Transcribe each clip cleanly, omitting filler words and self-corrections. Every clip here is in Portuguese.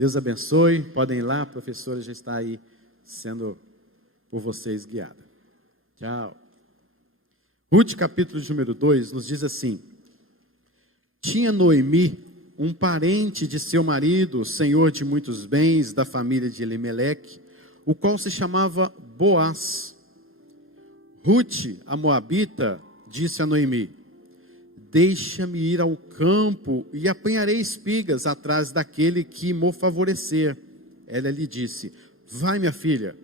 Deus abençoe, podem ir lá, a professora já está aí sendo por vocês guiada. Tchau. Ruth, capítulo de número 2, nos diz assim: tinha Noemi um parente de seu marido, senhor de muitos bens, da família de Elimeleque, o qual se chamava Boaz. Ruth, a moabita, disse a Noemi: deixa-me ir ao campo e apanharei espigas atrás daquele que me favorecer. Ela lhe disse: vai, minha filha.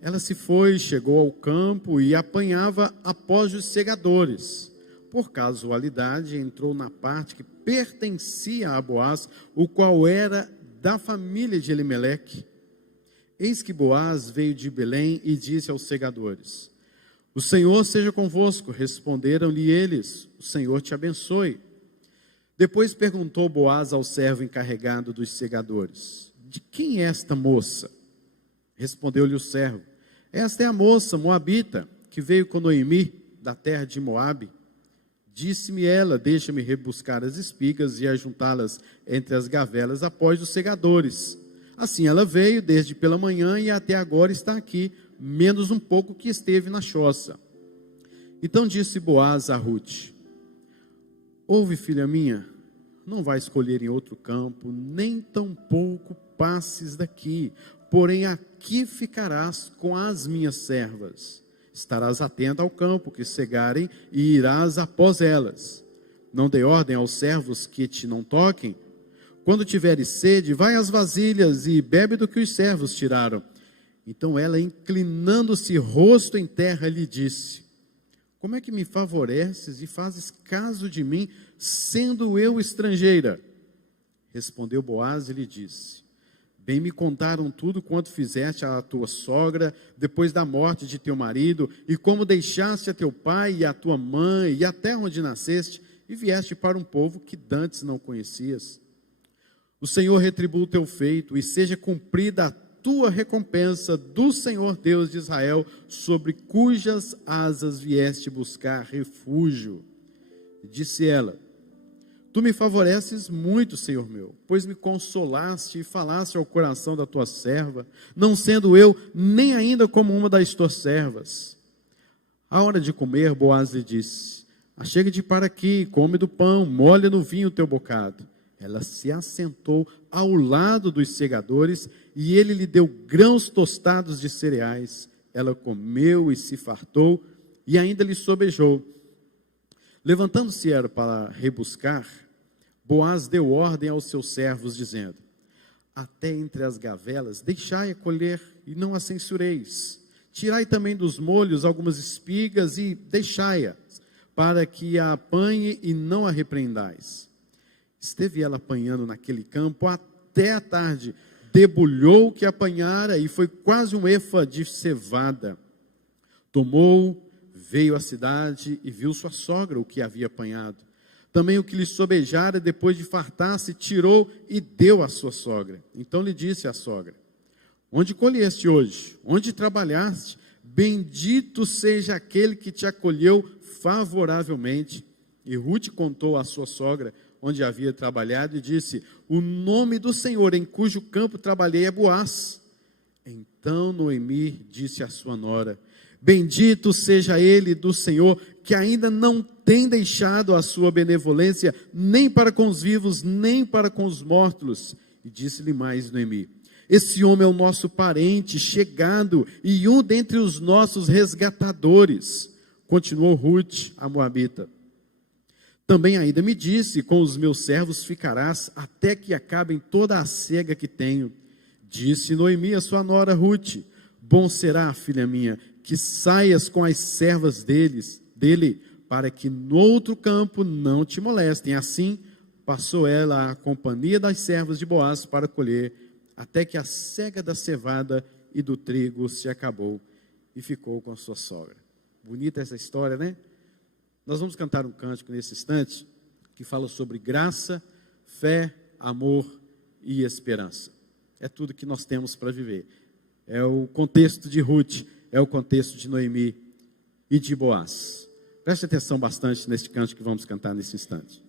Ela se foi, chegou ao campo e apanhava após os segadores. Por casualidade, entrou na parte que pertencia a Boaz, o qual era da família de Elimeleque. Eis que Boaz veio de Belém e disse aos segadores: o Senhor seja convosco. Responderam-lhe eles: o Senhor te abençoe. Depois perguntou Boaz ao servo encarregado dos segadores: de quem é esta moça? Respondeu-lhe o servo: esta é a moça moabita, que veio com Noemi, da terra de Moabe. Disse-me ela: deixa-me rebuscar as espigas e ajuntá-las entre as gavelas após os segadores. Assim ela veio desde pela manhã e até agora está aqui, menos um pouco que esteve na choça. Então disse Boaz a Ruth: ouve, filha minha, não vai escolher em outro campo, nem tampouco passes daqui, porém aqui ficarás com as minhas servas. Estarás atenta ao campo que cegarem e irás após elas. Não dê ordem aos servos que te não toquem. Quando tiveres sede, vai às vasilhas e bebe do que os servos tiraram. Então ela, inclinando-se rosto em terra, lhe disse: como é que me favoreces e fazes caso de mim, sendo eu estrangeira? Respondeu Boaz e lhe disse: bem me contaram tudo quanto fizeste à tua sogra, depois da morte de teu marido, e como deixaste a teu pai e a tua mãe, e a terra onde nasceste, e vieste para um povo que dantes não conhecias. O Senhor retribua o teu feito, e seja cumprida a tua recompensa do Senhor Deus de Israel, sobre cujas asas vieste buscar refúgio. Disse ela: tu me favoreces muito, Senhor meu, pois me consolaste e falaste ao coração da tua serva, não sendo eu nem ainda como uma das tuas servas. À hora de comer, Boaz lhe disse: achega-te para aqui, come do pão, molha no vinho o teu bocado. Ela se assentou ao lado dos segadores, e ele lhe deu grãos tostados de cereais. Ela comeu e se fartou, e ainda lhe sobejou. Levantando-se era para rebuscar, Boaz deu ordem aos seus servos, dizendo: até entre as gavelas deixai-a colher, e não a censureis. Tirai também dos molhos algumas espigas, e deixai-a, para que a apanhe, e não a repreendais. Esteve ela apanhando naquele campo até a tarde, debulhou o que apanhara, e foi quase um efa de cevada. Tomou, veio à cidade, e viu sua sogra o que havia apanhado. Também o que lhe sobejara, depois de fartar-se, tirou e deu à sua sogra. Então lhe disse a sogra: onde colheste hoje? Onde trabalhaste? Bendito seja aquele que te acolheu favoravelmente. E Ruth contou à sua sogra onde havia trabalhado e disse: o nome do Senhor em cujo campo trabalhei é Boaz. Então Noemi disse à sua nora: bendito seja ele do Senhor, que ainda não tem deixado a sua benevolência, nem para com os vivos, nem para com os mortos. E disse-lhe mais Noemi: esse homem é o nosso parente chegado, e um dentre os nossos resgatadores. Continuou Ruth, a moabita: também ainda me disse: com os meus servos ficarás, até que acabem toda a cega que tenho. Disse Noemi a sua nora Ruth: bom será, filha minha, que saias com as servas dele, para que no outro campo não te molestem. Assim passou ela a companhia das servas de Boaz para colher, até que a cega da cevada e do trigo se acabou, e ficou com a sua sogra. Bonita essa história, né? Nós vamos cantar um cântico nesse instante, que fala sobre graça, fé, amor e esperança. É tudo que nós temos para viver. É o contexto de Ruth, é o contexto de Noemi e de Boaz. Preste atenção bastante neste cântico que vamos cantar nesse instante.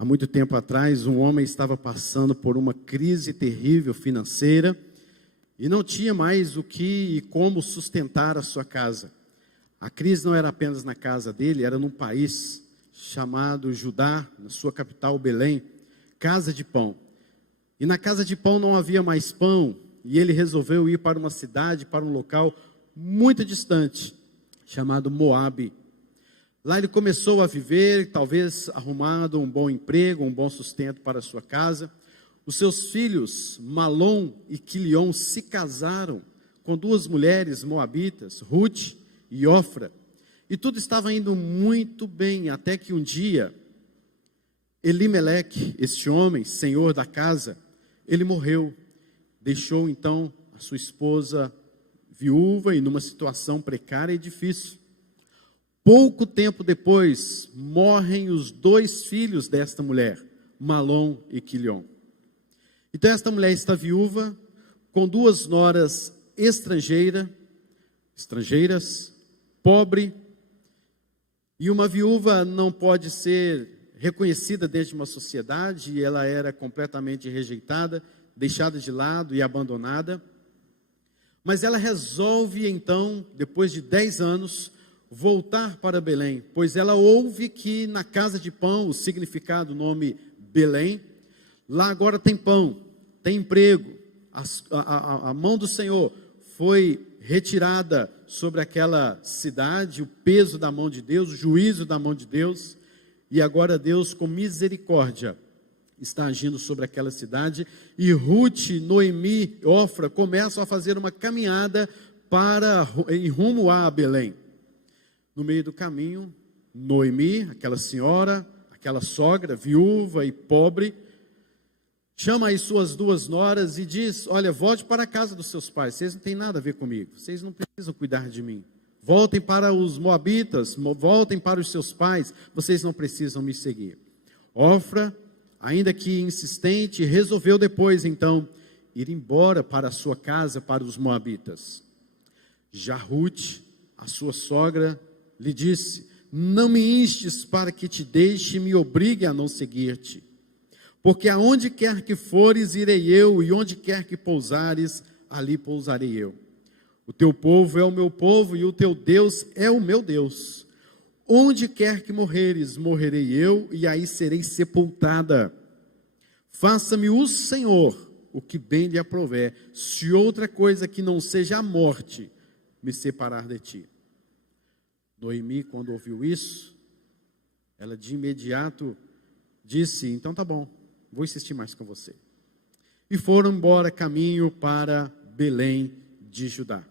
Há muito tempo atrás, um homem estava passando por uma crise terrível financeira e não tinha mais o que e como sustentar a sua casa. A crise não era apenas na casa dele, era num país chamado Judá, na sua capital Belém, casa de pão. E na casa de pão não havia mais pão, e ele resolveu ir para uma cidade, para um local muito distante, chamado Moabe. Lá ele começou a viver, talvez arrumado um bom emprego, um bom sustento para a sua casa. Os seus filhos, Malom e Quilion, se casaram com duas mulheres moabitas, Ruth e Ofra. E tudo estava indo muito bem, até que um dia, Elimeleque, este homem, senhor da casa, ele morreu. Deixou então a sua esposa viúva e numa situação precária e difícil. Pouco tempo depois, morrem os dois filhos desta mulher, Malom e Quilion. Então esta mulher está viúva, com duas noras estrangeiras, pobre, e uma viúva não pode ser reconhecida dentro de uma sociedade, e ela era completamente rejeitada, deixada de lado e abandonada. Mas ela resolve então, depois de 10 anos, voltar para Belém, pois ela ouve que na casa de pão, o significado do nome Belém, lá agora tem pão, tem emprego, a mão do Senhor foi retirada sobre aquela cidade, o peso da mão de Deus, o juízo da mão de Deus, e agora Deus com misericórdia está agindo sobre aquela cidade, e Ruth, Noemi, Ofra começam a fazer uma caminhada em rumo a Belém. No meio do caminho, Noemi, aquela senhora, aquela sogra, viúva e pobre, chama as suas duas noras e diz: olha, volte para a casa dos seus pais, vocês não têm nada a ver comigo, vocês não precisam cuidar de mim. Voltem para os moabitas, voltem para os seus pais, vocês não precisam me seguir. Ofra, ainda que insistente, resolveu depois então ir embora para a sua casa, para os moabitas. Já Ruth, a sua sogra, lhe disse: não me instes para que te deixe e me obrigue a não seguir-te. Porque aonde quer que fores, irei eu, e onde quer que pousares, ali pousarei eu. O teu povo é o meu povo, e o teu Deus é o meu Deus. Onde quer que morreres, morrerei eu, e aí serei sepultada. Faça-me o Senhor o que bem lhe aprouver, se outra coisa que não seja a morte me separar de ti. Noemi, quando ouviu isso, ela de imediato disse: então tá bom, vou insistir mais com você. E foram embora caminho para Belém de Judá.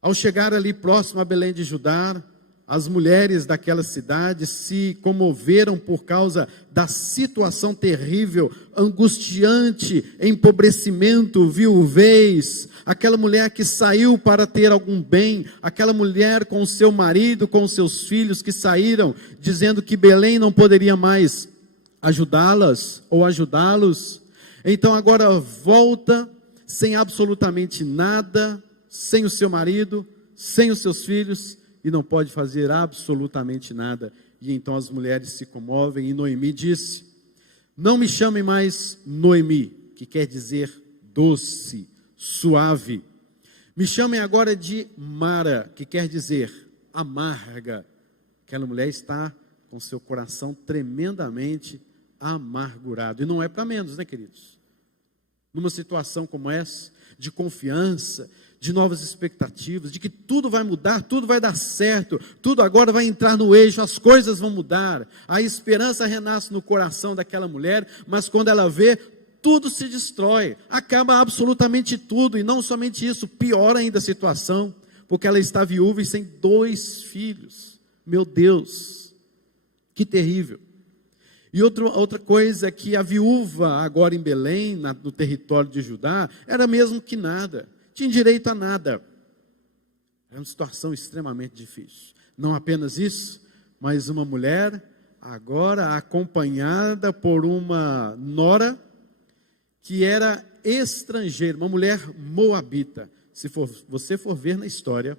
Ao chegar ali próximo a Belém de Judá, as mulheres daquela cidade se comoveram por causa da situação terrível, angustiante, empobrecimento, viuvez. Aquela mulher que saiu para ter algum bem, aquela mulher com o seu marido, com os seus filhos que saíram, dizendo que Belém não poderia mais ajudá-las ou ajudá-los. Então agora volta sem absolutamente nada, sem o seu marido, sem os seus filhos, e não pode fazer absolutamente nada. E então as mulheres se comovem, e Noemi disse: não me chame mais Noemi, que quer dizer doce, suave. Me chamem agora de Mara, que quer dizer amarga. Aquela mulher está com seu coração tremendamente amargurado. E não é para menos, né, queridos? Numa situação como essa, de confiança, de novas expectativas, de que tudo vai mudar, tudo vai dar certo, tudo agora vai entrar no eixo, as coisas vão mudar. A esperança renasce no coração daquela mulher, mas quando ela vê, tudo se destrói, acaba absolutamente tudo, e não somente isso, piora ainda a situação, porque ela está viúva e sem 2 filhos. Meu Deus, que terrível. E outra coisa é que a viúva agora em Belém, no território de Judá, era mesmo que nada, tinha direito a nada. Era uma situação extremamente difícil. Não apenas isso, mas uma mulher agora acompanhada por uma nora que era estrangeira, uma mulher moabita. Se você for ver na história,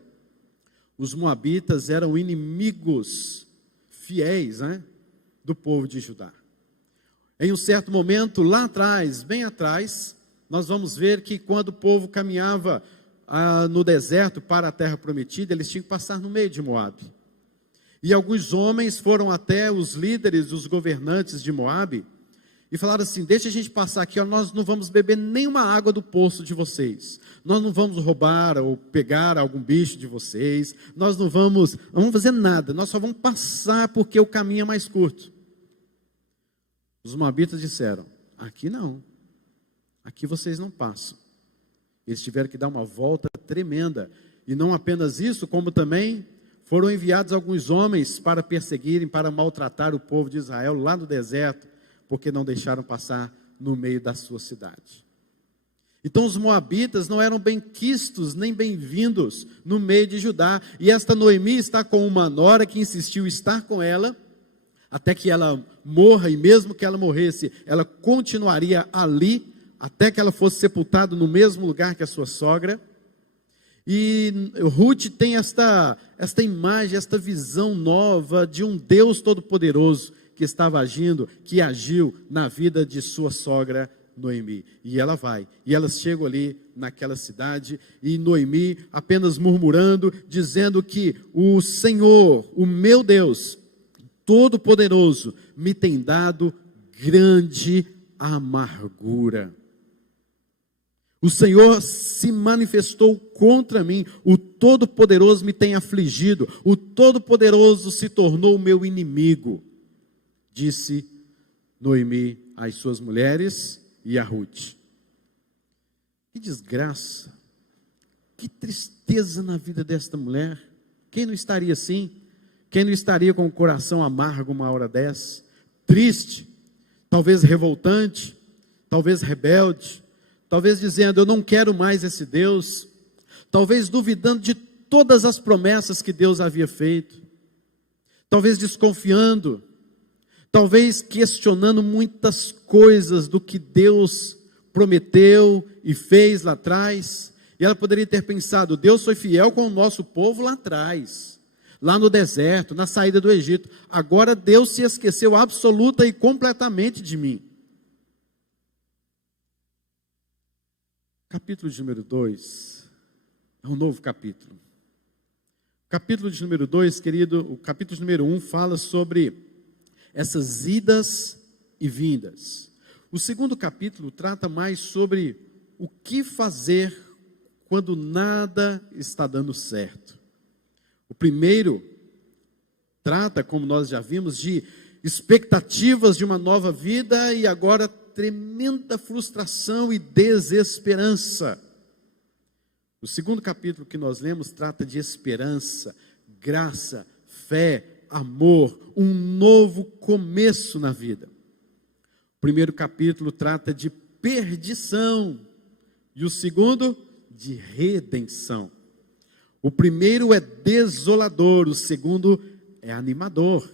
os moabitas eram inimigos fiéis, né, do povo de Judá. Em um certo momento, lá atrás, bem atrás, nós vamos ver que quando o povo caminhava no deserto para a terra prometida, eles tinham que passar no meio de Moabe. E alguns homens foram até os líderes, os governantes de Moabe, e falaram assim: deixa a gente passar aqui, ó, nós não vamos beber nenhuma água do poço de vocês, nós não vamos roubar ou pegar algum bicho de vocês, nós não vamos fazer nada, nós só vamos passar porque o caminho é mais curto. Os moabitas disseram: aqui não, aqui vocês não passam. Eles tiveram que dar uma volta tremenda, e não apenas isso, como também foram enviados alguns homens para perseguirem, para maltratar o povo de Israel lá no deserto, porque não deixaram passar no meio da sua cidade. Então os moabitas não eram bem quistos, nem bem-vindos no meio de Judá, e esta Noemi está com uma nora que insistiu em estar com ela, até que ela morra, e mesmo que ela morresse, ela continuaria ali, até que ela fosse sepultada no mesmo lugar que a sua sogra. E Ruth tem esta imagem, esta visão nova de um Deus Todo-Poderoso que estava agindo, que agiu na vida de sua sogra Noemi. E ela vai, e elas chegam ali naquela cidade, e Noemi apenas murmurando, dizendo que o Senhor, o meu Deus Todo-Poderoso, me tem dado grande amargura. O Senhor se manifestou contra mim, o Todo-Poderoso me tem afligido, o Todo-Poderoso se tornou meu inimigo, disse Noemi às suas mulheres e a Ruth. Que desgraça, que tristeza na vida desta mulher. Quem não estaria assim? Quem não estaria com o coração amargo uma hora dessa? Triste, talvez revoltante, talvez rebelde, talvez dizendo: eu não quero mais esse Deus, talvez duvidando de todas as promessas que Deus havia feito, talvez desconfiando, talvez questionando muitas coisas do que Deus prometeu e fez lá atrás. E ela poderia ter pensado: Deus foi fiel com o nosso povo lá atrás, lá no deserto, na saída do Egito, agora Deus se esqueceu absoluta e completamente de mim. Capítulo de número 2, é um novo capítulo. O capítulo de número 2, querido, o capítulo de número 1 fala sobre essas idas e vindas. O segundo capítulo trata mais sobre o que fazer quando nada está dando certo. O primeiro trata, como nós já vimos, de expectativas de uma nova vida e agora tremenda frustração e desesperança. O segundo capítulo que nós lemos trata de esperança, graça, fé, amor, um novo começo na vida. O primeiro capítulo trata de perdição e o segundo de redenção. O primeiro é desolador, o segundo é animador.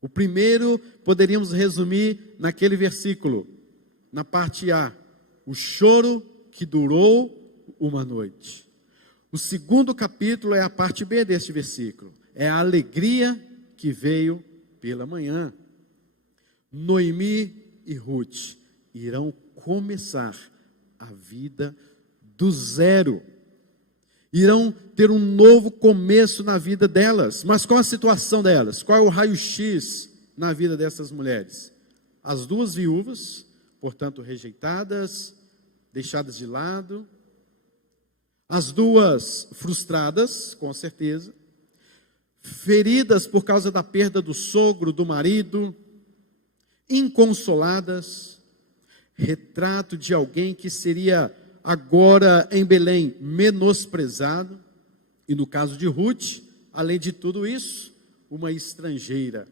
O primeiro poderíamos resumir naquele versículo, na parte A: o choro que durou uma noite. O segundo capítulo é a parte B deste versículo, é a alegria que veio pela manhã. Noemi e Ruth irão começar a vida do zero. Irão ter um novo começo na vida delas. Mas qual a situação delas? Qual é o raio-x na vida dessas mulheres? As duas viúvas, portanto rejeitadas, deixadas de lado. As duas frustradas, com certeza. Feridas por causa da perda do sogro, do marido. Inconsoladas. Retrato de alguém que seria agora em Belém menosprezado, e no caso de Ruth, além de tudo isso, uma estrangeira.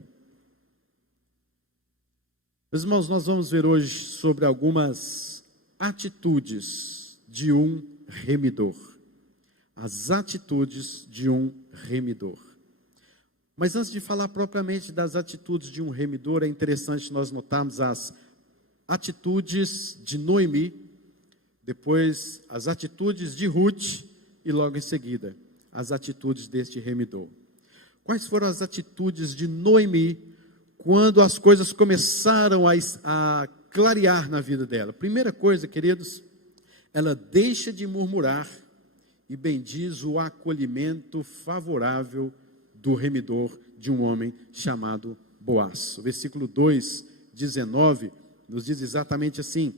Meus irmãos, nós vamos ver hoje sobre algumas atitudes de um remidor. As atitudes de um remidor. Mas antes de falar propriamente das atitudes de um remidor, é interessante nós notarmos as atitudes de Noemi, depois as atitudes de Ruth e logo em seguida as atitudes deste remidor. Quais foram as atitudes de Noemi quando as coisas começaram a clarear na vida dela? Primeira coisa, queridos, ela deixa de murmurar e bendiz o acolhimento favorável do remidor de um homem chamado Boaz. O versículo 2, 19, nos diz exatamente assim: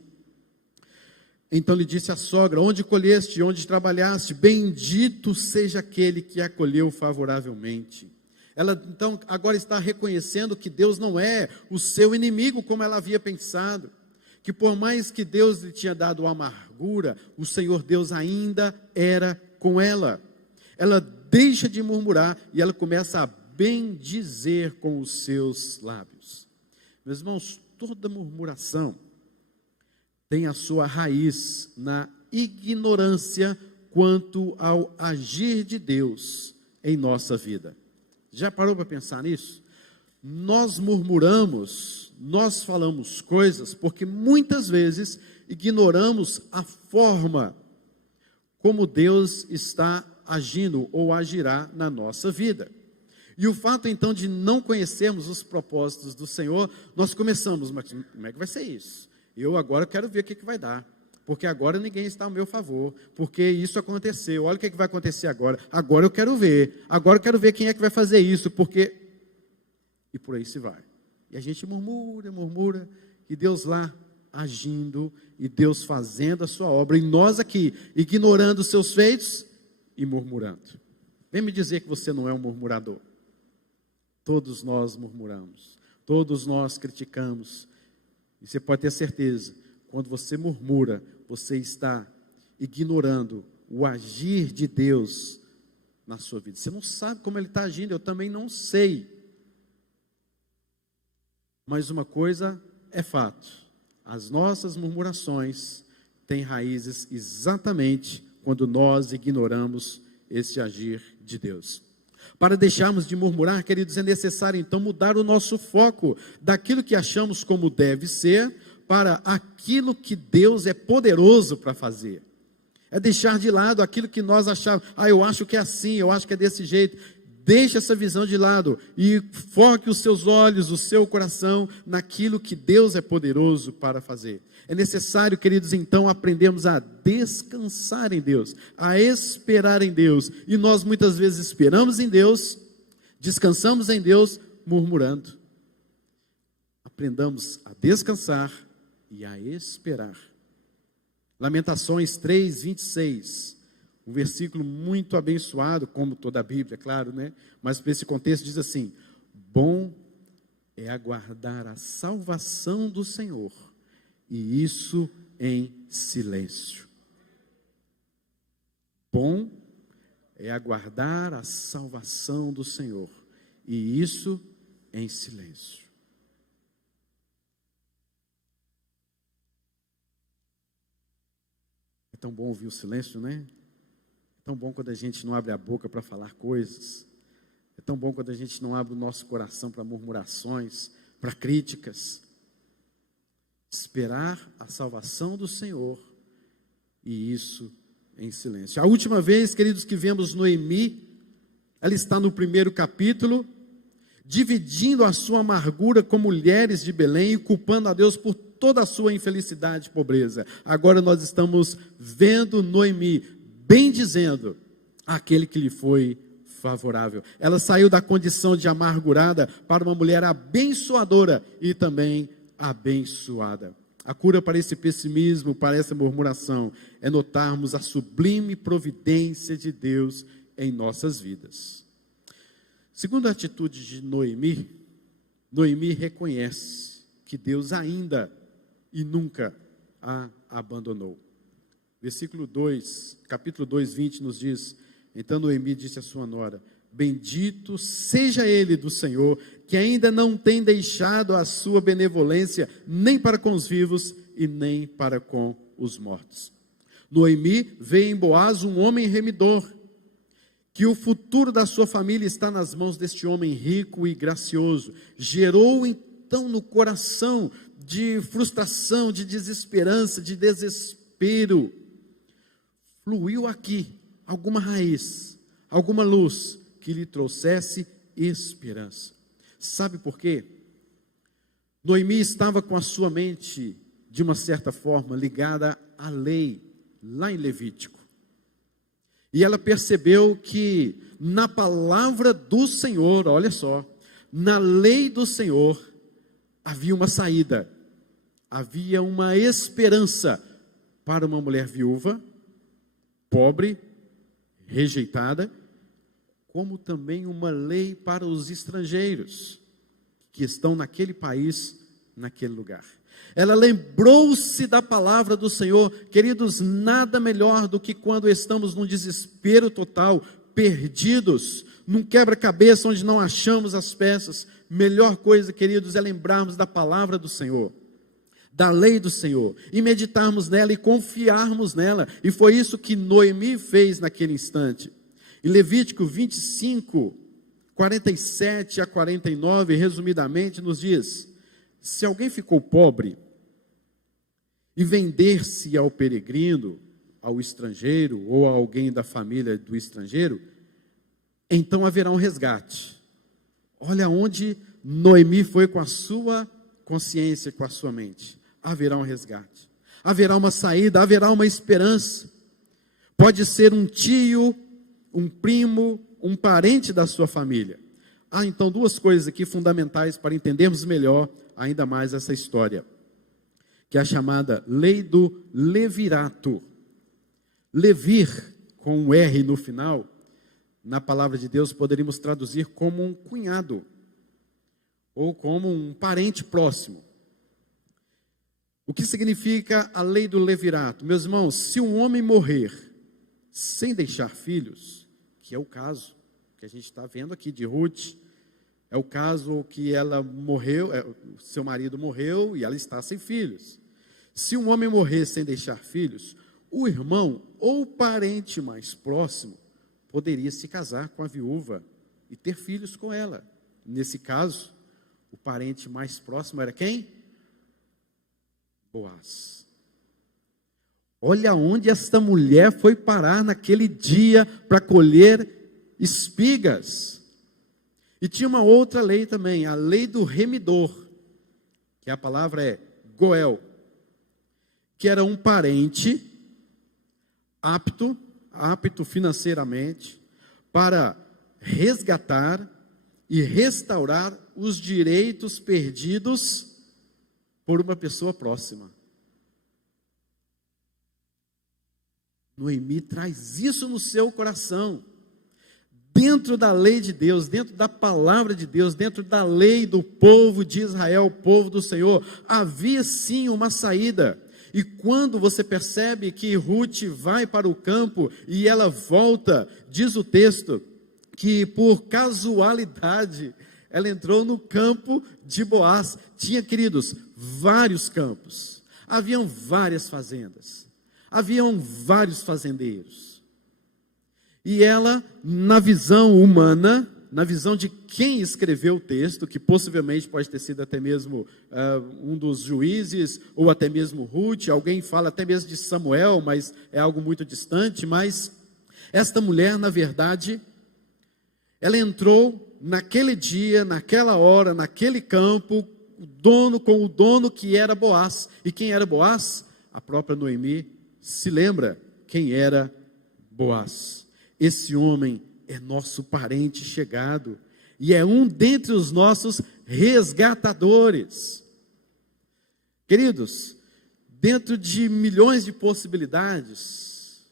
então lhe disse a sogra: onde colheste, onde trabalhaste, bendito seja aquele que acolheu favoravelmente. Ela então agora está reconhecendo que Deus não é o seu inimigo como ela havia pensado, que por mais que Deus lhe tinha dado amargura, o Senhor Deus ainda era com ela. Ela deixa de murmurar e ela começa a bendizer com os seus lábios. Meus irmãos, toda murmuração tem a sua raiz na ignorância quanto ao agir de Deus em nossa vida. Já parou para pensar nisso? Nós murmuramos, nós falamos coisas porque muitas vezes ignoramos a forma como Deus está agindo ou agirá na nossa vida. E o fato então de não conhecermos os propósitos do Senhor, nós começamos, mas como é que vai ser isso? Eu agora quero ver o que vai dar, porque agora ninguém está ao meu favor, porque isso aconteceu, olha o que vai acontecer agora eu quero ver, agora eu quero ver quem é que vai fazer isso, porque... E por aí se vai. E a gente murmura, e Deus lá agindo, e Deus fazendo a sua obra, e nós aqui, ignorando os seus feitos e murmurando. Vem me dizer que você não é um murmurador. Todos nós murmuramos, todos nós criticamos. E você pode ter certeza, quando você murmura, você está ignorando o agir de Deus na sua vida. Você não sabe como Ele está agindo, eu também não sei. Mas uma coisa é fato, as nossas murmurações têm raízes exatamente quando nós ignoramos esse agir de Deus. Para deixarmos de murmurar, queridos, é necessário então mudar o nosso foco daquilo que achamos como deve ser para aquilo que Deus é poderoso para fazer. É deixar de lado aquilo que nós achávamos, eu acho que é assim, eu acho que é desse jeito. Deixe essa visão de lado e foque os seus olhos, o seu coração naquilo que Deus é poderoso para fazer. É necessário, queridos, então aprendermos a descansar em Deus, a esperar em Deus. E nós muitas vezes esperamos em Deus, descansamos em Deus, murmurando. Aprendamos a descansar e a esperar. Lamentações 3, 26. Um versículo muito abençoado, como toda a Bíblia, é claro, né? Mas para esse contexto diz assim: bom é aguardar a salvação do Senhor, e isso em silêncio. Bom é aguardar a salvação do Senhor, e isso em silêncio. É tão bom ouvir o silêncio, né? É tão bom quando a gente não abre a boca para falar coisas. É tão bom quando a gente não abre o nosso coração para murmurações, para críticas. Esperar a salvação do Senhor, e isso em silêncio. A última vez, queridos, que vemos Noemi, ela está no 1º capítulo, dividindo a sua amargura com mulheres de Belém e culpando a Deus por toda a sua infelicidade e pobreza. Agora nós estamos vendo Noemi bendizendo aquele que lhe foi favorável. Ela saiu da condição de amargurada para uma mulher abençoadora e também abençoada. A cura para esse pessimismo, para essa murmuração, é notarmos a sublime providência de Deus em nossas vidas. Segundo a atitude de Noemi, Noemi reconhece que Deus ainda e nunca a abandonou. Versículo 2, capítulo 2, 20 nos diz: então Noemi disse à sua nora: bendito seja ele do Senhor, que ainda não tem deixado a sua benevolência nem para com os vivos e nem para com os mortos. Noemi vê em Boaz um homem remidor, que o futuro da sua família está nas mãos deste homem rico e gracioso. Gerou então no coração de frustração, de desesperança, de desespero. Fluiu aqui alguma raiz, alguma luz que lhe trouxesse esperança. Sabe por quê? Noemi estava com a sua mente, de uma certa forma, ligada à lei, lá em Levítico. E ela percebeu que na palavra do Senhor, olha só, na lei do Senhor, havia uma saída, havia uma esperança para uma mulher viúva, pobre, rejeitada, como também uma lei para os estrangeiros que estão naquele país, naquele lugar. Ela lembrou-se da palavra do Senhor. Queridos, nada melhor do que quando estamos num desespero total, perdidos, num quebra-cabeça onde não achamos as peças. Melhor coisa, queridos, é lembrarmos da palavra do Senhor, da lei do Senhor, e meditarmos nela e confiarmos nela. E foi isso que Noemi fez naquele instante. Em Levítico 25, 47 a 49, resumidamente, nos diz: se alguém ficou pobre e vender-se ao peregrino, ao estrangeiro, ou a alguém da família do estrangeiro, então haverá um resgate. Olha onde Noemi foi com a sua consciência, com a sua mente. Haverá um resgate, haverá uma saída, haverá uma esperança. Pode ser um tio, um primo, um parente da sua família. Há então duas coisas aqui fundamentais para entendermos melhor ainda mais essa história, que é a chamada lei do levirato. Levir, com um R no final, na palavra de Deus poderíamos traduzir como um cunhado, ou como um parente próximo. O que significa a lei do levirato? Meus irmãos, se um homem morrer sem deixar filhos, que é o caso que a gente está vendo aqui de Ruth, é o caso que ela morreu, seu marido morreu e ela está sem filhos. Se um homem morrer sem deixar filhos, o irmão ou o parente mais próximo poderia se casar com a viúva e ter filhos com ela. Nesse caso, o parente mais próximo era quem? Boaz. Olha onde esta mulher foi parar naquele dia para colher espigas. E tinha uma outra lei também, a lei do remidor, que a palavra é Goel, que era um parente apto financeiramente para resgatar e restaurar os direitos perdidos por uma pessoa próxima. Noemi traz isso no seu coração. Dentro da lei de Deus, dentro da palavra de Deus, dentro da lei do povo de Israel, o povo do Senhor, havia sim uma saída. E quando você percebe que Ruth vai para o campo e ela volta, diz o texto, que por casualidade ela entrou no campo de Boaz. Tinha, queridos, vários campos, haviam várias fazendas, haviam vários fazendeiros. E ela, na visão humana, na visão de quem escreveu o texto, que possivelmente pode ter sido até mesmo um dos juízes, ou até mesmo Ruth, alguém fala até mesmo de Samuel, mas é algo muito distante. Mas esta mulher, na verdade, ela entrou naquele dia, naquela hora, naquele campo, com o dono que era Boaz. E quem era Boaz? A própria Noemi se lembra quem era Boaz. Esse homem é nosso parente chegado e é um dentre os nossos resgatadores. Queridos, dentro de milhões de possibilidades,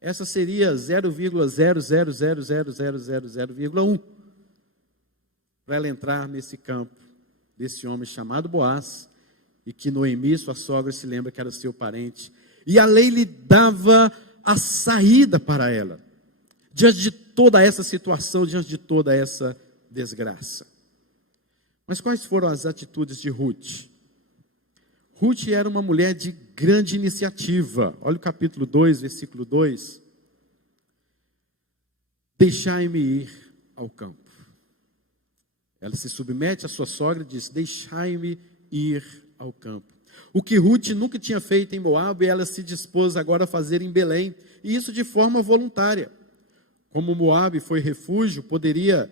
essa seria 0,0000000,1 para ela entrar nesse campo desse homem chamado Boaz, e que Noemi, sua sogra, se lembra que era seu parente, e a lei lhe dava a saída para ela. Diante de toda essa situação, diante de toda essa desgraça. Mas quais foram as atitudes de Ruth? Ruth era uma mulher de grande iniciativa. Olha o capítulo 2, versículo 2. Deixai-me ir ao campo. Ela se submete à sua sogra e diz: deixai-me ir ao campo. O que Ruth nunca tinha feito em Moabe, ela se dispôs agora a fazer em Belém. E isso de forma voluntária. Como Moabe foi refúgio, poderia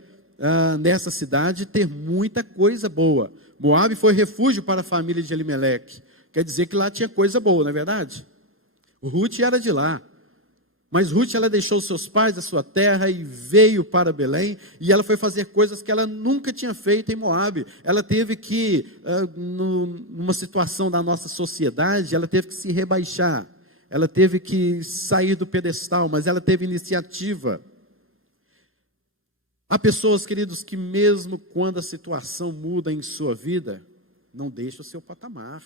nessa cidade ter muita coisa boa. Moabe foi refúgio para a família de Elimeleque. Quer dizer que lá tinha coisa boa, não é verdade? Ruth era de lá. Mas Ruth, ela deixou seus pais, a sua terra e veio para Belém, e ela foi fazer coisas que ela nunca tinha feito em Moabe. Ela teve que, numa situação da nossa sociedade, ela teve que se rebaixar, ela teve que sair do pedestal, mas ela teve iniciativa. Há pessoas, queridos, que mesmo quando a situação muda em sua vida, não deixam o seu patamar,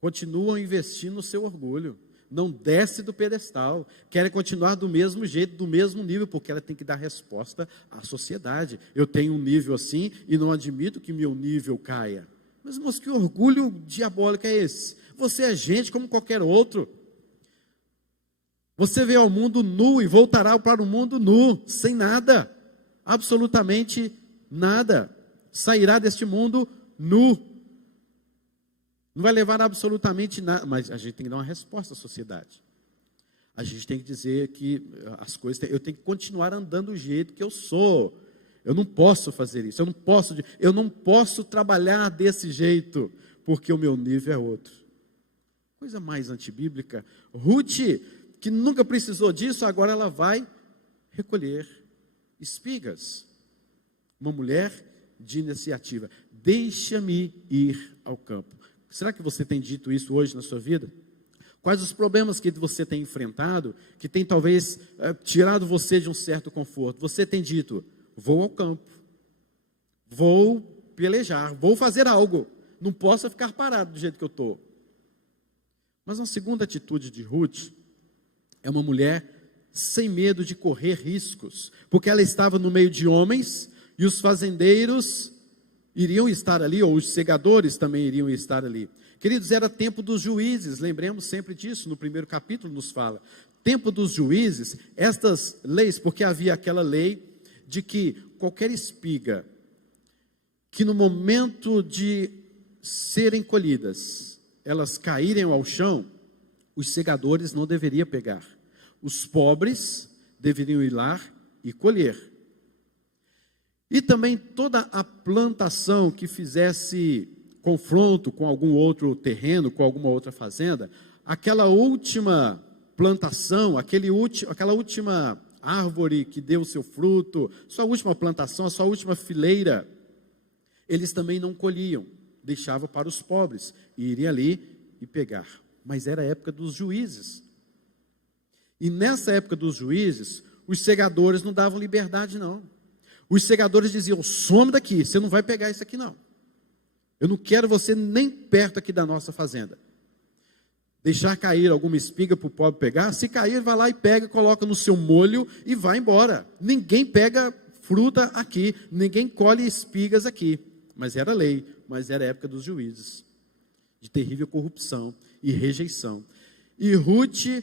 continuam investindo no seu orgulho, não desce do pedestal, querem continuar do mesmo jeito, do mesmo nível, porque ela tem que dar resposta à sociedade. Eu tenho um nível assim e não admito que meu nível caia. Mas, moço, que orgulho diabólico é esse? Você é gente como qualquer outro. Você veio ao mundo nu e voltará para o mundo nu, sem nada, absolutamente nada. Sairá deste mundo nu. Não vai levar absolutamente nada, mas a gente tem que dar uma resposta à sociedade. A gente tem que dizer que as coisas, eu tenho que continuar andando do jeito que eu sou. Eu não posso fazer isso, eu não posso trabalhar desse jeito, porque o meu nível é outro. Coisa mais antibíblica. Ruth, que nunca precisou disso, agora ela vai recolher espigas. Uma mulher de iniciativa. Deixa-me ir ao campo. Será que você tem dito isso hoje na sua vida? Quais os problemas que você tem enfrentado, que tem talvez tirado você de um certo conforto? Você tem dito, vou ao campo, vou pelejar, vou fazer algo, não posso ficar parado do jeito que eu estou. Mas uma segunda atitude de Ruth é uma mulher sem medo de correr riscos, porque ela estava no meio de homens e os fazendeiros iriam estar ali, ou os segadores também iriam estar ali. Queridos, era tempo dos juízes, lembremos sempre disso, no primeiro capítulo nos fala. Tempo dos juízes, estas leis, porque havia aquela lei de que qualquer espiga, que no momento de serem colhidas, elas caírem ao chão, os segadores não deveriam pegar. Os pobres deveriam ir lá e colher. E também toda a plantação que fizesse confronto com algum outro terreno, com alguma outra fazenda, aquela última plantação, aquela última árvore que deu o seu fruto, sua última plantação, a sua última fileira, eles também não colhiam, deixavam para os pobres, e iriam ali e pegar. Mas era a época dos juízes. E nessa época dos juízes, os segadores não davam liberdade não. Os segadores diziam, some daqui, você não vai pegar isso aqui não. Eu não quero você nem perto aqui da nossa fazenda. Deixar cair alguma espiga para o pobre pegar, se cair, vai lá e pega, coloca no seu molho e vai embora. Ninguém pega fruta aqui, ninguém colhe espigas aqui. Mas era lei, mas era a época dos juízes, de terrível corrupção e rejeição. E Ruth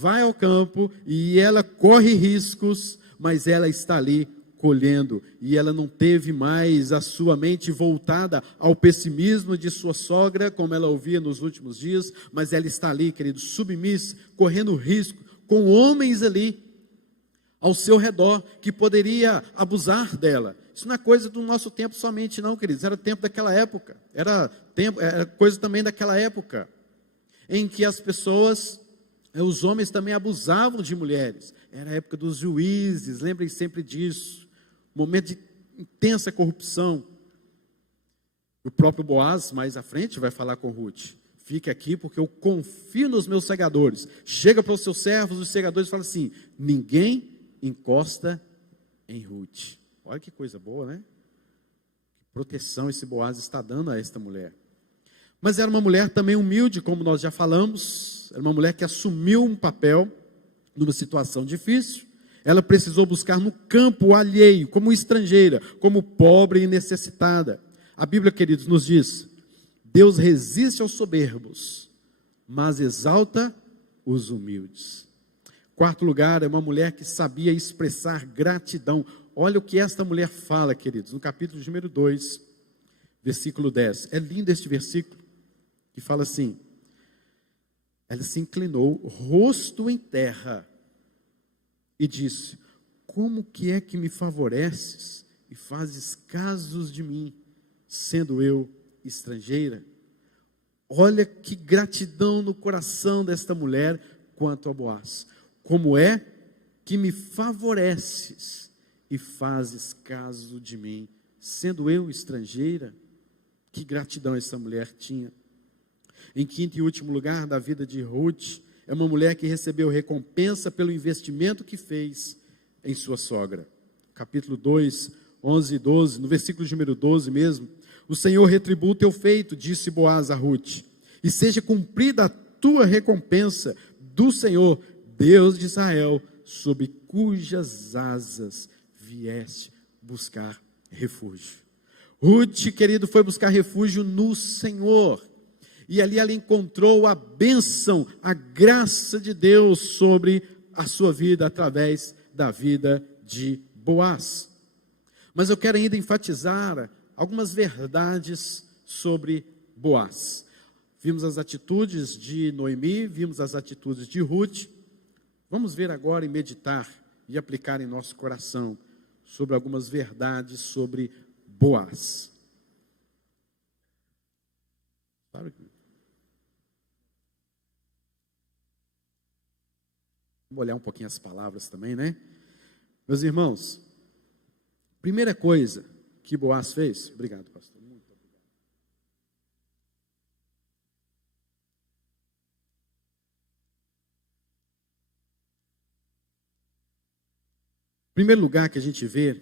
vai ao campo e ela corre riscos, mas ela está ali colhendo, e ela não teve mais a sua mente voltada ao pessimismo de sua sogra, como ela ouvia nos últimos dias, mas ela está ali, querido, submissa, correndo risco, com homens ali, ao seu redor, que poderia abusar dela. Isso não é coisa do nosso tempo somente não, queridos, era tempo daquela época, era coisa também daquela época, em que as pessoas, os homens também abusavam de mulheres, era a época dos juízes, lembrem sempre disso, momento de intensa corrupção. O próprio Boaz, mais à frente, vai falar com Ruth, fique aqui porque eu confio nos meus segadores. Chega para os seus servos, os segadores falam assim, ninguém encosta em Ruth. Olha que coisa boa, né? Que proteção esse Boaz está dando a esta mulher. Mas era uma mulher também humilde, como nós já falamos, era uma mulher que assumiu um papel numa situação difícil. Ela precisou buscar no campo alheio, como estrangeira, como pobre e necessitada. A Bíblia, queridos, nos diz, Deus resiste aos soberbos, mas exalta os humildes. Quarto lugar, é uma mulher que sabia expressar gratidão. Olha o que esta mulher fala, queridos, no capítulo número 2, versículo 10. É lindo este versículo, que fala assim, ela se inclinou, rosto em terra, e disse, como que é que me favoreces e fazes casos de mim, sendo eu estrangeira. Olha que gratidão no coração desta mulher quanto a Boaz. Como é que me favoreces e fazes caso de mim, sendo eu estrangeira? Que gratidão essa mulher tinha. Em quinto e último lugar da vida de Ruth, é uma mulher que recebeu recompensa pelo investimento que fez em sua sogra. Capítulo 2, 11 e 12, no versículo número 12 mesmo. O Senhor retribua o teu feito, disse Boaz a Ruth, e seja cumprida a tua recompensa do Senhor, Deus de Israel, sob cujas asas vieste buscar refúgio. Ruth, querido, foi buscar refúgio no Senhor. E ali ela encontrou a bênção, a graça de Deus sobre a sua vida, através da vida de Boaz. Mas eu quero ainda enfatizar algumas verdades sobre Boaz. Vimos as atitudes de Noemi, vimos as atitudes de Ruth. Vamos ver agora e meditar e aplicar em nosso coração sobre algumas verdades sobre Boaz. Vamos olhar um pouquinho as palavras também, né? Meus irmãos, primeira coisa que Boaz fez, obrigado, pastor. Muito obrigado. Em primeiro lugar que a gente vê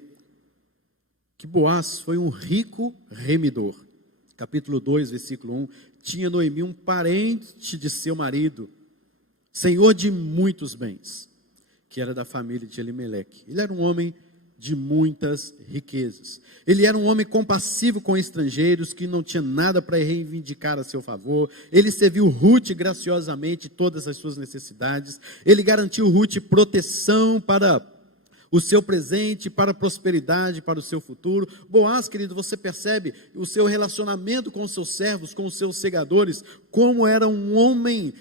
que Boaz foi um rico remidor. Capítulo 2, versículo 1, tinha Noemi um parente de seu marido, senhor de muitos bens, que era da família de Elimeleque. Ele era um homem de muitas riquezas. Ele era um homem compassivo com estrangeiros, que não tinha nada para reivindicar a seu favor. Ele serviu Ruth graciosamente todas as suas necessidades. Ele garantiu Ruth proteção para o seu presente, para a prosperidade, para o seu futuro. Boaz, querido, você percebe o seu relacionamento com os seus servos, com os seus segadores, como era um homem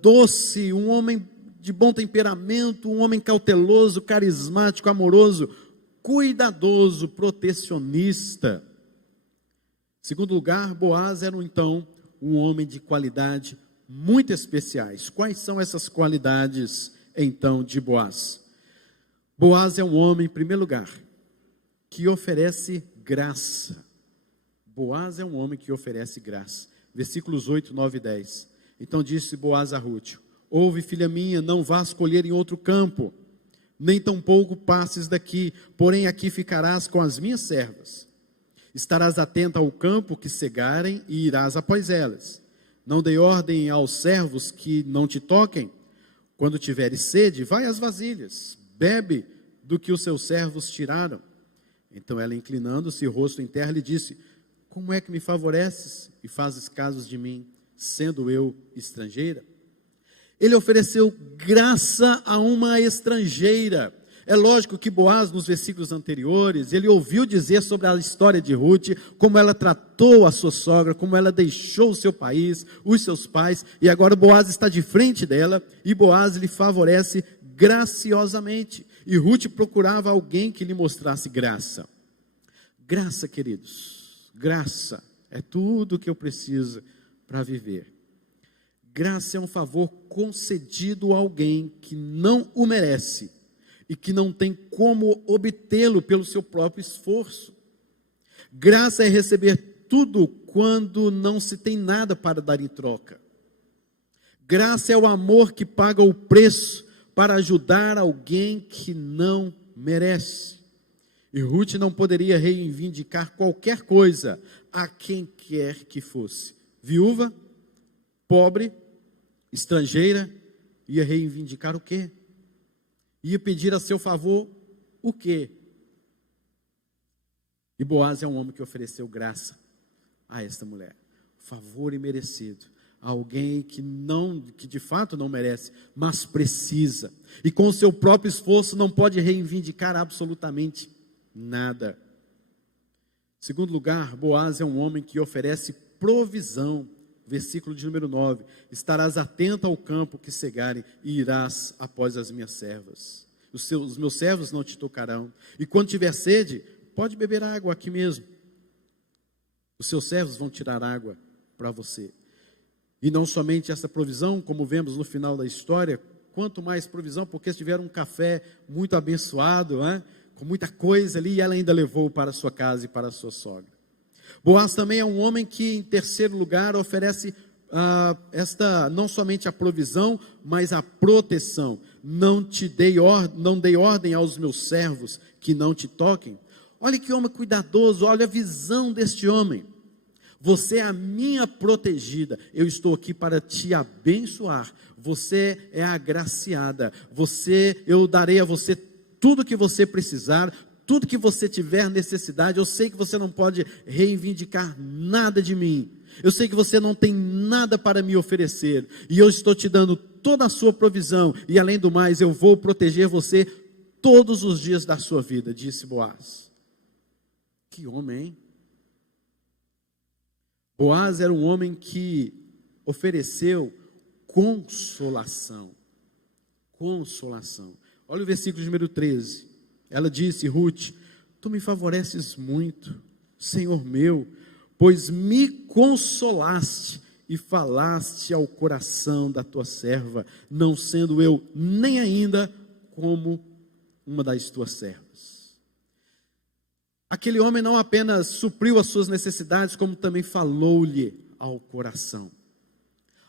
doce, um homem de bom temperamento, um homem cauteloso, carismático, amoroso, cuidadoso, protecionista. Em segundo lugar, Boaz era então um homem de qualidade muito especiais. Quais são essas qualidades então de Boaz? Boaz é um homem, em primeiro lugar, que oferece graça. Boaz é um homem que oferece graça. Versículos 8, 9 e 10. Então disse Boaz a Ruth: ouve, filha minha, não vás colher em outro campo, nem tampouco passes daqui, porém aqui ficarás com as minhas servas. Estarás atenta ao campo que cegarem e irás após elas. Não dei ordem aos servos que não te toquem. Quando tiveres sede, vai às vasilhas, bebe do que os seus servos tiraram. Então ela, inclinando-se, rosto em terra, lhe disse: como é que me favoreces e fazes casos de mim, sendo eu estrangeira? Ele ofereceu graça a uma estrangeira. É lógico que Boaz, nos versículos anteriores, ele ouviu dizer sobre a história de Ruth, como ela tratou a sua sogra, como ela deixou o seu país, os seus pais, e agora Boaz está de frente dela, e Boaz lhe favorece graciosamente. E Ruth procurava alguém que lhe mostrasse graça. Graça, queridos, graça é tudo o que eu preciso para viver. Graça é um favor concedido a alguém que não o merece e que não tem como obtê-lo pelo seu próprio esforço. Graça é receber tudo quando não se tem nada para dar em troca. Graça é o amor que paga o preço para ajudar alguém que não merece. E Ruth não poderia reivindicar qualquer coisa a quem quer que fosse. Viúva, pobre, estrangeira, ia reivindicar o quê? Ia pedir a seu favor o quê? E Boaz é um homem que ofereceu graça a esta mulher. Favor imerecido. Alguém que de fato não merece, mas precisa. E com o seu próprio esforço não pode reivindicar absolutamente nada. Em segundo lugar, Boaz é um homem que oferece provisão. Versículo de número 9. Estarás atento ao campo que cegarem e irás após as minhas servas. Os meus servos não te tocarão. E quando tiver sede, pode beber água aqui mesmo. Os seus servos vão tirar água para você. E não somente essa provisão, como vemos no final da história, quanto mais provisão, porque eles tiveram um café muito abençoado, né? Com muita coisa ali, e ela ainda levou para a sua casa e para a sua sogra. Boaz também é um homem que, em terceiro lugar, oferece não somente a provisão, mas a proteção. Não dei ordem aos meus servos que não te toquem. Olha que homem cuidadoso, olha a visão deste homem. Você é a minha protegida, eu estou aqui para te abençoar, você é agraciada, eu darei a você tudo que você precisar, tudo que você tiver necessidade. Eu sei que você não pode reivindicar nada de mim, eu sei que você não tem nada para me oferecer, e eu estou te dando toda a sua provisão, e além do mais, eu vou proteger você todos os dias da sua vida, disse Boaz. Que homem, hein? Boaz era um homem que ofereceu consolação. Consolação. Olha o versículo número 13. Ela disse, Ruth, tu me favoreces muito, Senhor meu, pois me consolaste e falaste ao coração da tua serva, não sendo eu nem ainda como uma das tuas servas. Aquele homem não apenas supriu as suas necessidades, como também falou-lhe ao coração.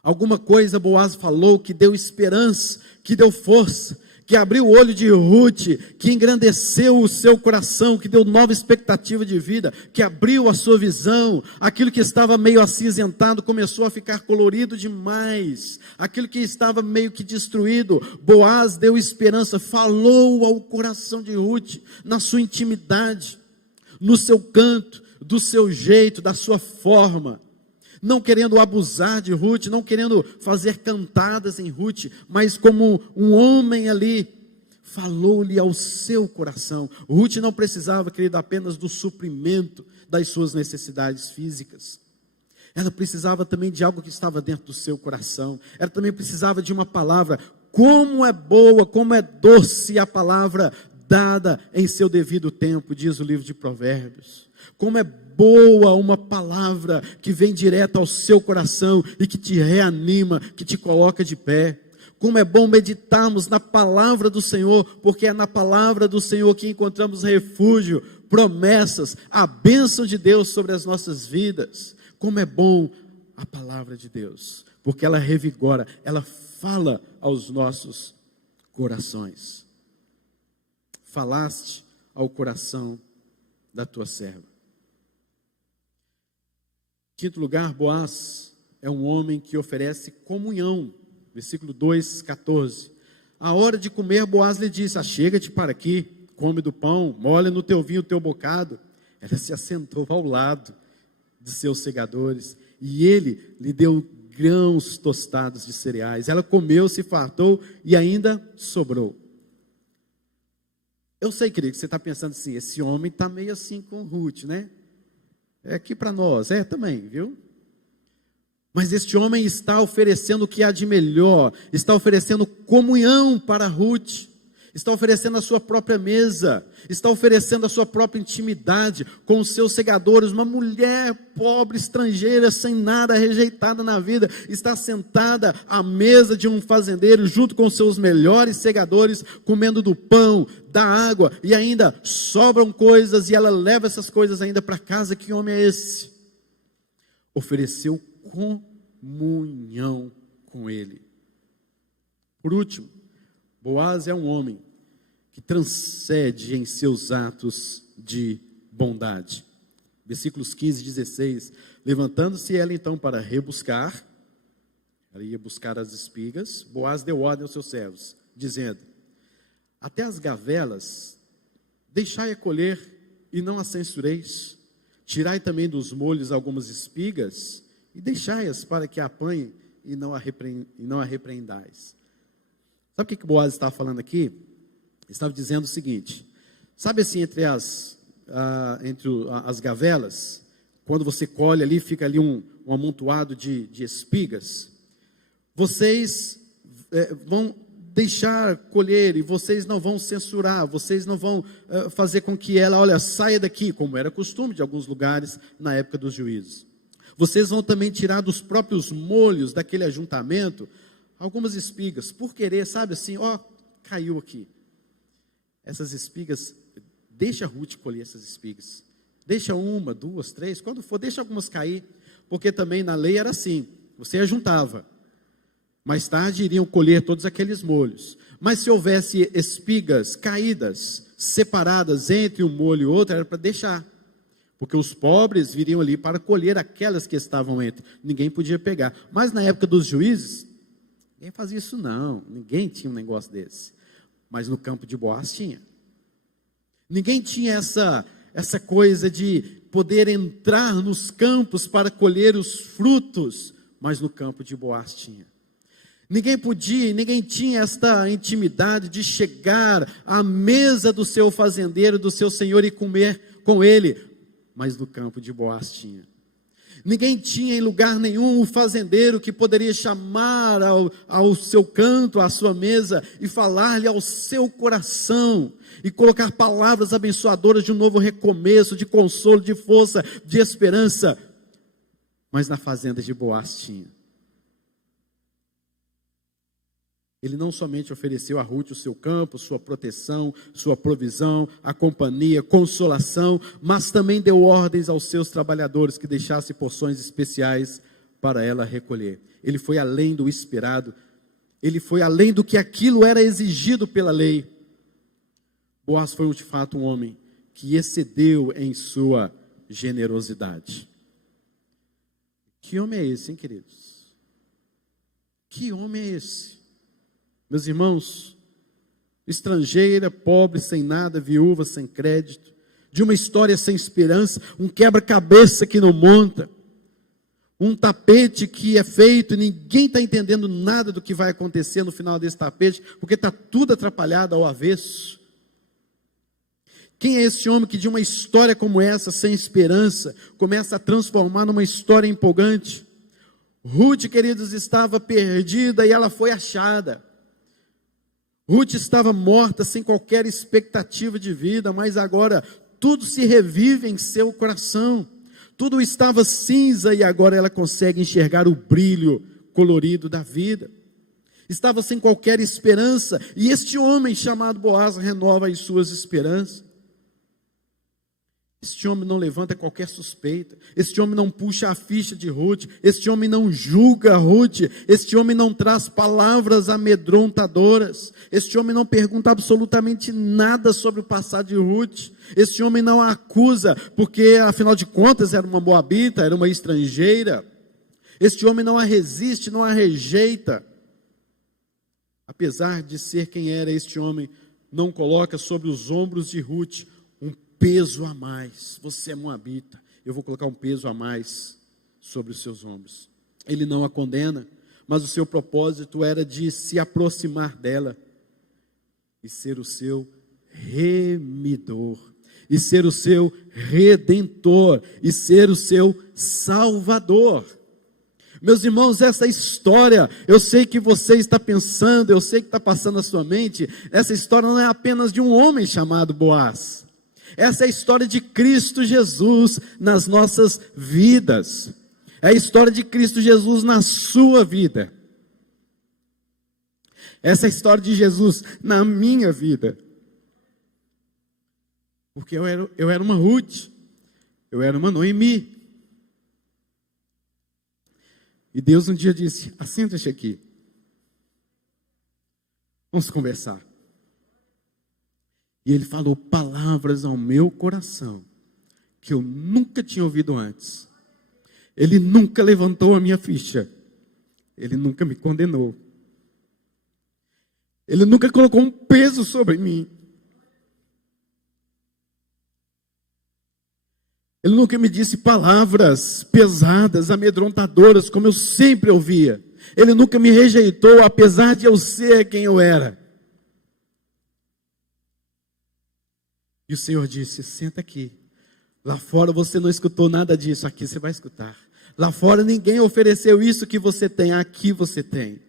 Alguma coisa Boaz falou que deu esperança, que deu força, que abriu o olho de Ruth, que engrandeceu o seu coração, que deu nova expectativa de vida, que abriu a sua visão. Aquilo que estava meio acinzentado começou a ficar colorido demais. Aquilo que estava meio que destruído, Boaz deu esperança, falou ao coração de Ruth, na sua intimidade, no seu canto, do seu jeito, da sua forma, não querendo abusar de Ruth, não querendo fazer cantadas em Ruth, mas como um homem ali, falou-lhe ao seu coração. Ruth não precisava, querido, apenas do suprimento das suas necessidades físicas, ela precisava também de algo que estava dentro do seu coração, ela também precisava de uma palavra. Como é boa, como é doce a palavra dada em seu devido tempo, diz o livro de Provérbios. Como é boa uma palavra que vem direto ao seu coração e que te reanima, que te coloca de pé. Como é bom meditarmos na palavra do Senhor, porque é na palavra do Senhor que encontramos refúgio, promessas, a bênção de Deus sobre as nossas vidas. Como é bom a palavra de Deus, porque ela revigora, ela fala aos nossos corações. Falaste ao coração da tua serva. Quinto lugar, Boaz é um homem que oferece comunhão. Versículo 2, 14. À hora de comer, Boaz lhe disse, achega-te para aqui, come do pão, molha no teu vinho o teu bocado. Ela se assentou ao lado de seus segadores, e ele lhe deu grãos tostados de cereais. Ela comeu, se fartou, e ainda sobrou. Eu sei, querido, que você está pensando assim, esse homem está meio assim com Ruth, né? É aqui para nós, também, viu? Mas este homem está oferecendo o que há de melhor, está oferecendo comunhão para Ruth, está oferecendo a sua própria mesa, está oferecendo a sua própria intimidade com os seus segadores. Uma mulher pobre, estrangeira, sem nada, rejeitada na vida, está sentada à mesa de um fazendeiro, junto com os seus melhores segadores, comendo do pão, da água, e ainda sobram coisas, e ela leva essas coisas ainda para casa. Que homem é esse? Ofereceu comunhão com ele. Por último, Boaz é um homem que transcende em seus atos de bondade. Versículos 15 e 16. Levantando-se ela então para rebuscar, ela ia buscar as espigas, Boaz deu ordem aos seus servos, dizendo, até as gavelas deixai-a colher e não a censureis, tirai também dos molhos algumas espigas e deixai-as para que a apanhem e não a repreendais. Sabe o que Boaz estava falando aqui? Ele estava dizendo o seguinte, sabe assim, entre as gavelas, quando você colhe ali, fica ali um amontoado de espigas, vocês vão deixar colher, e vocês não vão censurar, vocês não vão fazer com que ela, olha, saia daqui, como era costume de alguns lugares na época dos juízes. Vocês vão também tirar dos próprios molhos daquele ajuntamento algumas espigas, por querer, sabe assim, ó, caiu aqui. Essas espigas, deixa Ruth colher essas espigas. Deixa uma, duas, três, quando for, deixa algumas cair, porque também na lei era assim, você ajuntava. Mais tarde iriam colher todos aqueles molhos. Mas se houvesse espigas caídas, separadas entre um molho e outro, era para deixar. Porque os pobres viriam ali para colher aquelas que estavam entre. Ninguém podia pegar. Mas na época dos juízes, ninguém fazia isso não. Ninguém tinha um negócio desse. Mas no campo de Boaz tinha. Ninguém tinha essa coisa de poder entrar nos campos para colher os frutos. Mas no campo de Boaz tinha. Ninguém podia, ninguém tinha esta intimidade de chegar à mesa do seu fazendeiro, do seu senhor, e comer com ele, mas no campo de Boaz tinha. Ninguém tinha em lugar nenhum o fazendeiro que poderia chamar ao seu canto, à sua mesa, e falar-lhe ao seu coração, e colocar palavras abençoadoras de um novo recomeço, de consolo, de força, de esperança, mas na fazenda de Boaz tinha. Ele não somente ofereceu a Ruth o seu campo, sua proteção, sua provisão, a companhia, consolação, mas também deu ordens aos seus trabalhadores que deixassem porções especiais para ela recolher. Ele foi além do esperado, ele foi além do que aquilo era exigido pela lei. Boaz foi de fato um homem que excedeu em sua generosidade. Que homem é esse, hein, queridos? Que homem é esse? Meus irmãos, estrangeira, pobre, sem nada, viúva, sem crédito, de uma história sem esperança, um quebra-cabeça que não monta, um tapete que é feito e ninguém está entendendo nada do que vai acontecer no final desse tapete, porque está tudo atrapalhado ao avesso. Quem é esse homem que de uma história como essa, sem esperança, começa a transformar numa história empolgante? Ruth, queridos, estava perdida e ela foi achada. Ruth estava morta, sem qualquer expectativa de vida, mas agora tudo se revive em seu coração. Tudo estava cinza e agora ela consegue enxergar o brilho colorido da vida. Estava sem qualquer esperança e este homem chamado Boaz renova as suas esperanças. Este homem não levanta qualquer suspeita, este homem não puxa a ficha de Ruth, este homem não julga Ruth, este homem não traz palavras amedrontadoras, este homem não pergunta absolutamente nada sobre o passado de Ruth, este homem não a acusa, porque afinal de contas era uma moabita, era uma estrangeira, este homem não a resiste, não a rejeita, apesar de ser quem era, este homem não coloca sobre os ombros de Ruth peso a mais. Você é moabita, eu vou colocar um peso a mais sobre os seus ombros. Ele não a condena, mas o seu propósito era de se aproximar dela e ser o seu remidor, e ser o seu redentor, e ser o seu salvador. Meus irmãos, essa história, eu sei que você está pensando, eu sei que está passando na sua mente, essa história não é apenas de um homem chamado Boaz. Essa é a história de Cristo Jesus nas nossas vidas. É a história de Cristo Jesus na sua vida. Essa é a história de Jesus na minha vida. Porque eu era uma Ruth, eu era uma Noemi. E Deus um dia disse, assenta-te aqui. Vamos conversar. E Ele falou palavras ao meu coração, que eu nunca tinha ouvido antes. Ele nunca levantou a minha ficha. Ele nunca me condenou. Ele nunca colocou um peso sobre mim. Ele nunca me disse palavras pesadas, amedrontadoras, como eu sempre ouvia. Ele nunca me rejeitou, apesar de eu ser quem eu era. E o Senhor disse, senta aqui. Lá fora você não escutou nada disso, aqui você vai escutar. Lá fora ninguém ofereceu isso que você tem, aqui você tem.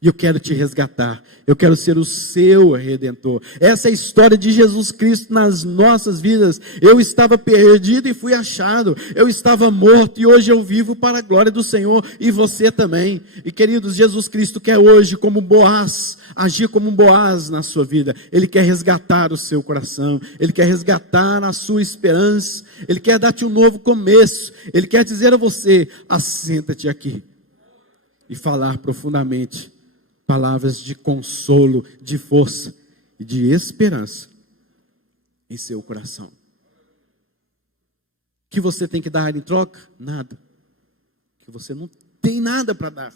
E eu quero te resgatar. Eu quero ser o seu redentor. Essa é a história de Jesus Cristo nas nossas vidas. Eu estava perdido e fui achado. Eu estava morto e hoje eu vivo para a glória do Senhor. E você também. E queridos, Jesus Cristo quer hoje, como Boaz, agir como um Boaz na sua vida. Ele quer resgatar o seu coração. Ele quer resgatar a sua esperança. Ele quer dar-te um novo começo. Ele quer dizer a você: assenta-te aqui. E falar profundamente palavras de consolo, de força e de esperança em seu coração. O que você tem que dar em troca? Nada. Que você não tem nada para dar.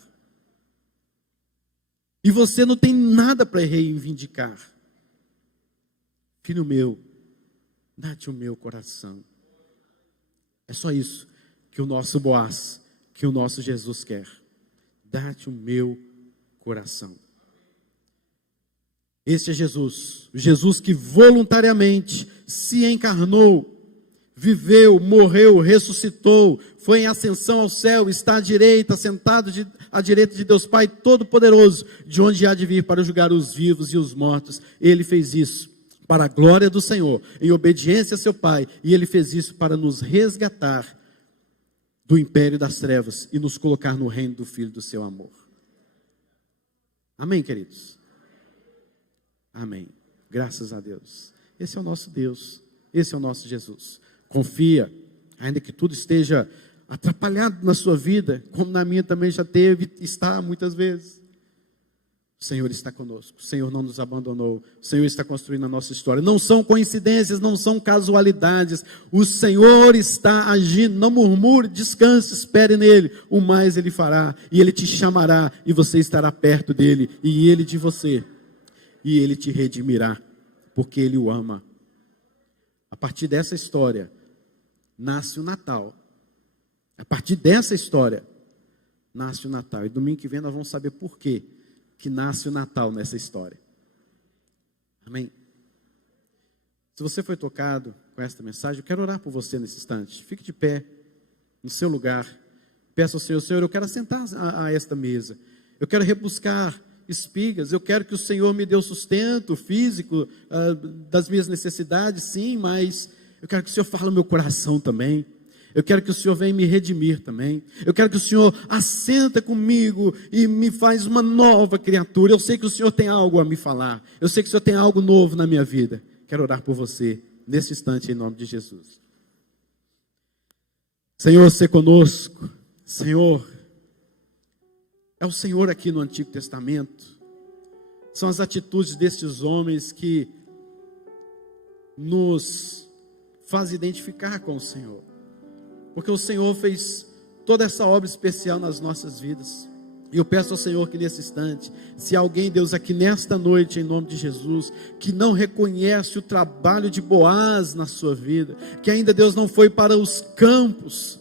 E você não tem nada para reivindicar. Filho meu, dá-te o meu coração. É só isso que o nosso Boaz, que o nosso Jesus quer. Dá-te o meu coração. Este é Jesus, Jesus que voluntariamente se encarnou, viveu, morreu, ressuscitou, foi em ascensão ao céu, está à direita, sentado à direita de Deus Pai Todo-Poderoso, de onde há de vir para julgar os vivos e os mortos. Ele fez isso para a glória do Senhor, em obediência a seu Pai, e Ele fez isso para nos resgatar do império das trevas e nos colocar no reino do Filho do seu amor. Amém, queridos? Amém. Graças a Deus. Esse é o nosso Deus. Esse é o nosso Jesus. Confia, ainda que tudo esteja atrapalhado na sua vida, como na minha também já teve, está muitas vezes. O Senhor está conosco. O Senhor não nos abandonou. O Senhor está construindo a nossa história. Não são coincidências, não são casualidades. O Senhor está agindo. Não murmure, descanse, espere nele. O mais Ele fará. E Ele te chamará. E você estará perto dele. E Ele de você. E Ele te redimirá. Porque Ele o ama. A partir dessa história, nasce o Natal. A partir dessa história, nasce o Natal. E domingo que vem nós vamos saber por quê que nasce o Natal nessa história. Amém? Se você foi tocado com esta mensagem, eu quero orar por você nesse instante. Fique de pé, no seu lugar. Peça ao Senhor: Senhor, eu quero assentar a esta mesa. Eu quero rebuscar espigas. Eu quero que o Senhor me dê o sustento físico das minhas necessidades, sim, mas eu quero que o Senhor fale no meu coração também. Eu quero que o Senhor venha me redimir também. Eu quero que o Senhor assenta comigo e me faz uma nova criatura. Eu sei que o Senhor tem algo a me falar. Eu sei que o Senhor tem algo novo na minha vida. Quero orar por você nesse instante em nome de Jesus. Senhor, se conosco. Senhor, é o Senhor aqui no Antigo Testamento. São as atitudes destes homens que nos fazem identificar com o Senhor. Porque o Senhor fez toda essa obra especial nas nossas vidas. E eu peço ao Senhor que nesse instante, se alguém, Deus, aqui nesta noite, em nome de Jesus, que não reconhece o trabalho de Boaz na sua vida, que ainda, Deus, não foi para os campos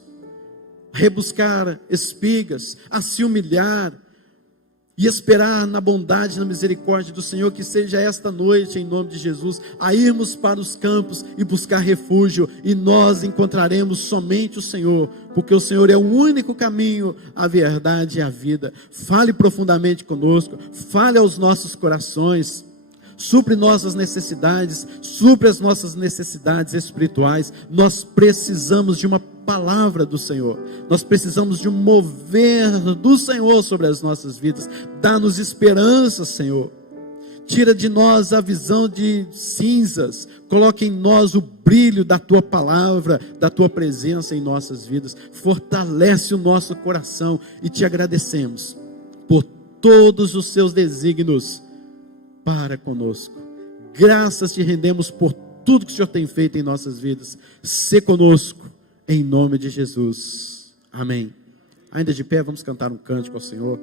rebuscar espigas, a se humilhar e esperar na bondade e na misericórdia do Senhor, que seja esta noite, em nome de Jesus, a irmos para os campos e buscar refúgio, e nós encontraremos somente o Senhor, porque o Senhor é o único caminho, a verdade e a vida. Fale profundamente conosco, fale aos nossos corações, supre nossas necessidades, supre as nossas necessidades espirituais. Nós precisamos de uma palavra do Senhor, nós precisamos de um mover do Senhor sobre as nossas vidas. Dá-nos esperança, Senhor. Tira de nós a visão de cinzas, coloque em nós o brilho da Tua palavra, da Tua presença em nossas vidas. Fortalece o nosso coração e te agradecemos por todos os Seus desígnios para conosco. Graças te rendemos por tudo que o Senhor tem feito em nossas vidas. Sê conosco, em nome de Jesus. Amém. Ainda de pé, vamos cantar um cântico ao Senhor.